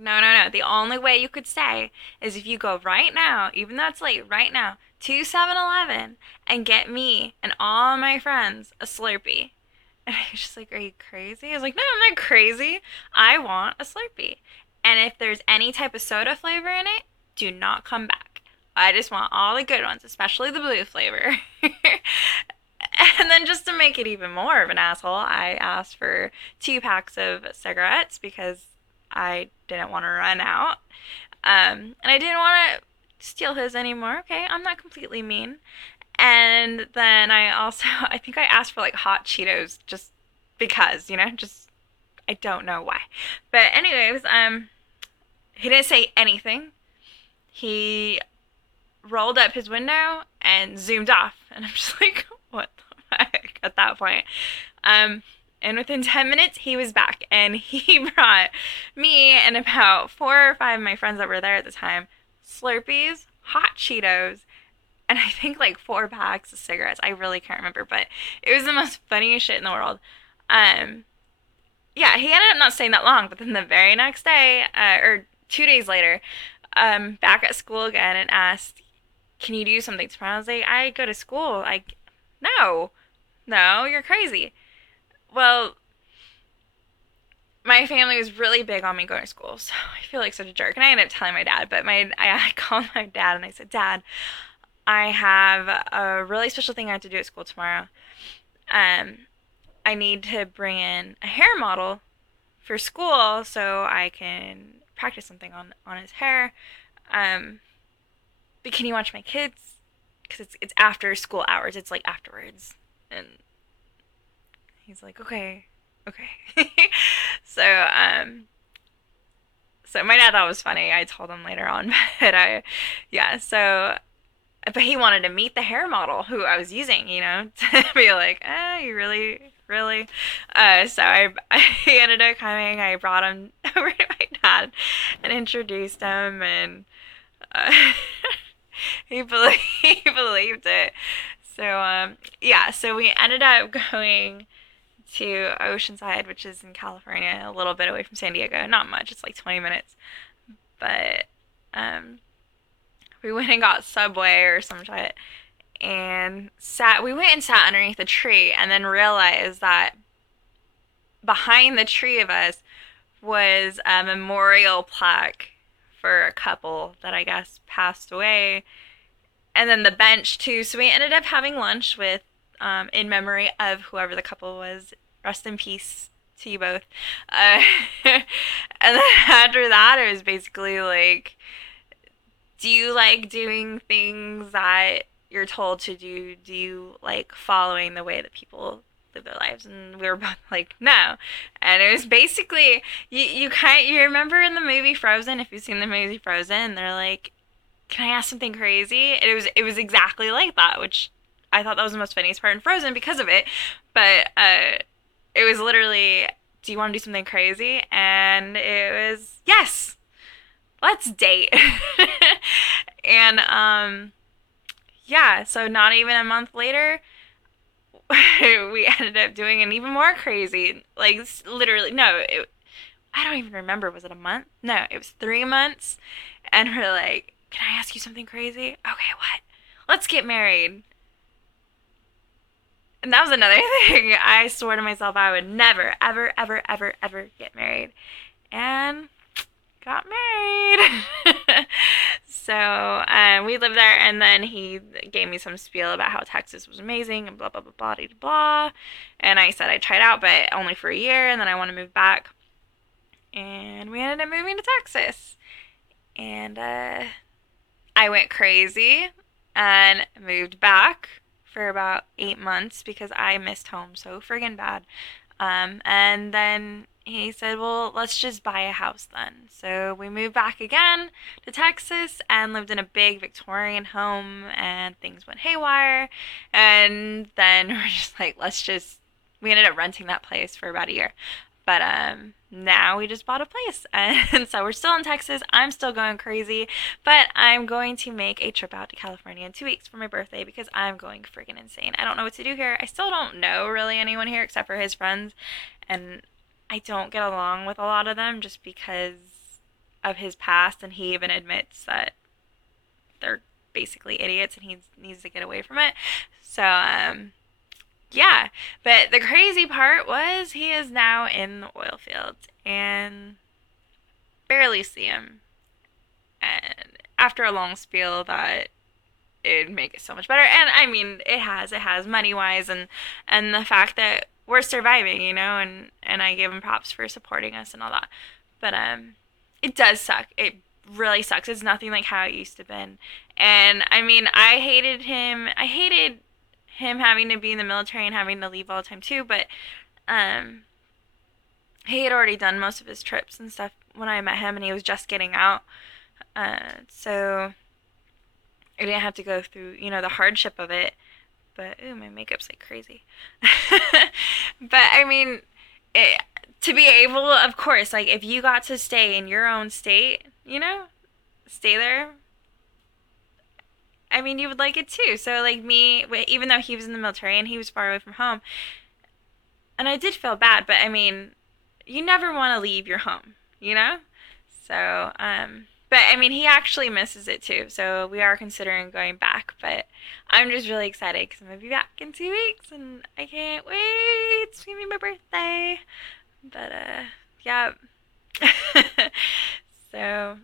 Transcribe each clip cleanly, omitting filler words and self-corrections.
No, no, no. The only way you could stay is if you go right now, even though it's late, right now, to 7-Eleven and get me and all my friends a Slurpee. And I was just like, are you crazy? I was like, no, I'm not crazy. I want a Slurpee. And if there's any type of soda flavor in it, do not come back. I just want all the good ones, especially the blue flavor. And then just to make it even more of an asshole, I asked for 2 packs of cigarettes because I didn't want to run out. And I didn't want to steal his anymore. Okay, I'm not completely mean. And then I also, I think I asked for like hot Cheetos just because, just I don't know why. But anyways, he didn't say anything. He rolled up his window and zoomed off, and I'm just like, what the heck at that point. Um, and within 10 minutes, he was back, and he brought me and about 4 or 5 of my friends that were there at the time Slurpees, hot Cheetos, and I think like 4 packs of cigarettes. I really can't remember, but it was the most funniest shit in the world. Um, yeah, he ended up not staying that long, but then the very next day, or 2 days later, back at school again and asked, "Can you do something tomorrow?" I was like, "I go to school." Like, no, no, you're crazy. Well, my family was really big on me going to school, so I feel like such a jerk. And I ended up telling my dad, but I called my dad and I said, "Dad, I have a really special thing I have to do at school tomorrow. Um, I need to bring in a hair model for school so I can practice something on his hair. Um, but can you watch my kids? Because it's after school hours. It's like afterwards." And he's like, "Okay, okay." so so my dad thought it was funny. I told him later on, but yeah. So but he wanted to meet the hair model who I was using, to be like, you really, really. So he ended up coming. I brought him over to my dad and introduced him, and uh, he believed it. So yeah, so we ended up going to Oceanside, which is in California, a little bit away from San Diego. Not much. It's like 20 minutes, but um, we went and got Subway or some shit and we went and sat underneath a tree and then realized that behind the tree of us was a memorial plaque for a couple that I guess passed away. And then the bench too. So we ended up having lunch with, in memory of whoever the couple was. Rest in peace to you both. Uh, and then after that, it was basically like, do you like doing things that you're told to do? Do you like following the way that people live their lives? And we were both like, no. And it was basically you remember in the movie Frozen, if you've seen the movie Frozen, they're like, can I ask something crazy? It was exactly like that, which I thought that was the most funniest part in Frozen because of it. But it was literally, do you want to do something crazy? And it was yes, let's date. And yeah, so not even a month later, we ended up doing an even more crazy, like literally, no, I don't even remember. Was it a month? No, it was 3 months. And we're like, can I ask you something crazy? Okay, what? Let's get married. And that was another thing. I swore to myself I would never, ever, ever, ever, ever get married. And got married. So we lived there, and then he gave me some spiel about how Texas was amazing and blah blah blah blah blah blah. And I said I'd try it out, but only for a year, and then I want to move back. And we ended up moving to Texas, and I went crazy and moved back for about 8 months because I missed home so friggin' bad. And then he said, well, let's just buy a house then. So we moved back again to Texas and lived in a big Victorian home, and things went haywire. And then we're just like, we ended up renting that place for about a year. But now we just bought a place. And so we're still in Texas. I'm still going crazy. But I'm going to make a trip out to California in 2 weeks for my birthday because I'm going friggin' insane. I don't know what to do here. I still don't know really anyone here except for his friends. And I don't get along with a lot of them just because of his past, and he even admits that they're basically idiots and he needs to get away from it. So, yeah. But the crazy part was he is now in the oil fields and barely see him. And after a long spiel that it'd make it so much better. And I mean, it has money wise, and the fact that we're surviving, and I give him props for supporting us and all that. But it does suck. It really sucks. It's nothing like how it used to been. And I mean, I hated him. I hated him having to be in the military and having to leave all the time too. But um, he had already done most of his trips and stuff when I met him, and he was just getting out. So I didn't have to go through, the hardship of it. But ooh, my makeup's like crazy. But I mean, it, to be able, of course, like if you got to stay in your own state, stay there. I mean, you would like it too. So like me, even though he was in the military and he was far away from home, and I did feel bad, but I mean, you never want to leave your home, you know? So, but I mean, he actually misses it too. So we are considering going back, but I'm just really excited because I'm gonna be back in 2 weeks and I can't wait. It's gonna be my birthday. But, yeah. So,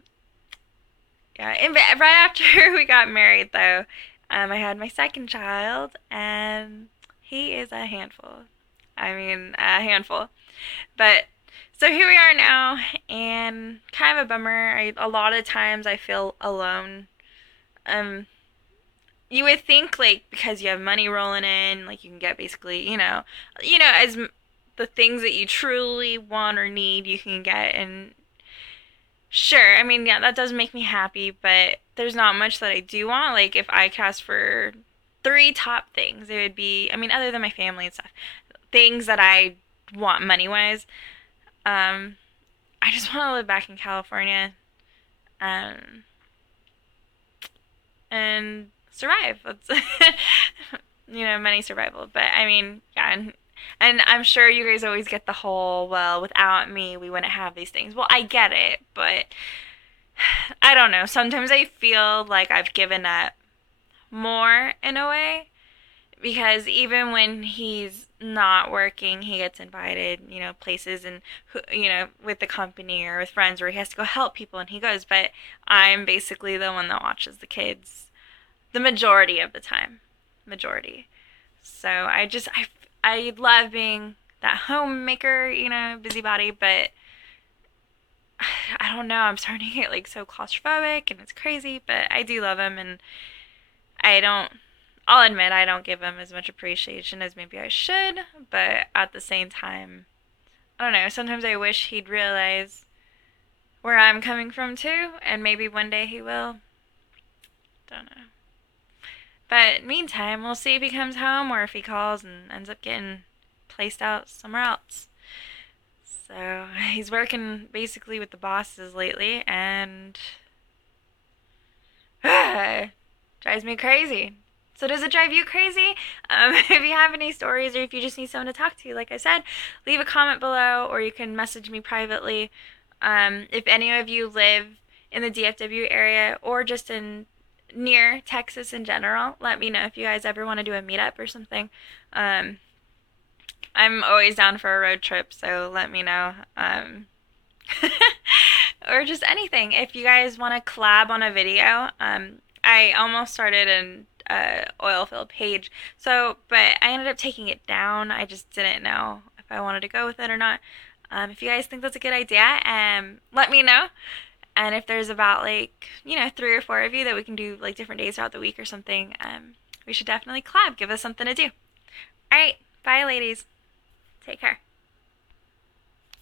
yeah. And right after we got married, though, I had my second child and he is a handful. I mean, a handful. But so here we are now, and kind of a bummer. A lot of times I feel alone. Um, you would think like because you have money rolling in, like you can get basically, as the things that you truly want or need, you can get. And sure, I mean, yeah, that does make me happy, but there's not much that I do want. Like if I could ask for three top things, it would be, I mean, other than my family and stuff, things that I want money wise. Um, I just want to live back in California, um, and survive. That's money survival. But I mean, yeah, and I'm sure you guys always get the whole, well, without me, we wouldn't have these things. Well, I get it, but I don't know. Sometimes I feel like I've given up more in a way because even when he's not working, he gets invited, places and with the company or with friends where he has to go help people and he goes, but I'm basically the one that watches the kids the majority of the time. Majority. So I love being that homemaker, busybody, but I don't know, I'm starting to get like so claustrophobic and it's crazy, but I do love him and I don't I'll admit I don't give him as much appreciation as maybe I should, but at the same time, I don't know, sometimes I wish he'd realize where I'm coming from too, and maybe one day he will. Don't know. But meantime, we'll see if he comes home or if he calls and ends up getting placed out somewhere else. So he's working basically with the bosses lately, and drives me crazy. So does it drive you crazy? If you have any stories or if you just need someone to talk to, like I said, leave a comment below or you can message me privately. If any of you live in the DFW area or just in near Texas in general, let me know if you guys ever want to do a meetup or something. I'm always down for a road trip, so let me know. Or just anything. If you guys want to collab on a video, I almost started an Oilfield page, but I ended up taking it down. I just didn't know if I wanted to go with it or not. If you guys think that's a good idea, let me know. And if there's about like 3 or 4 of you that we can do like different days throughout the week or something, we should definitely collab. Give us something to do. All right, bye, ladies. Take care.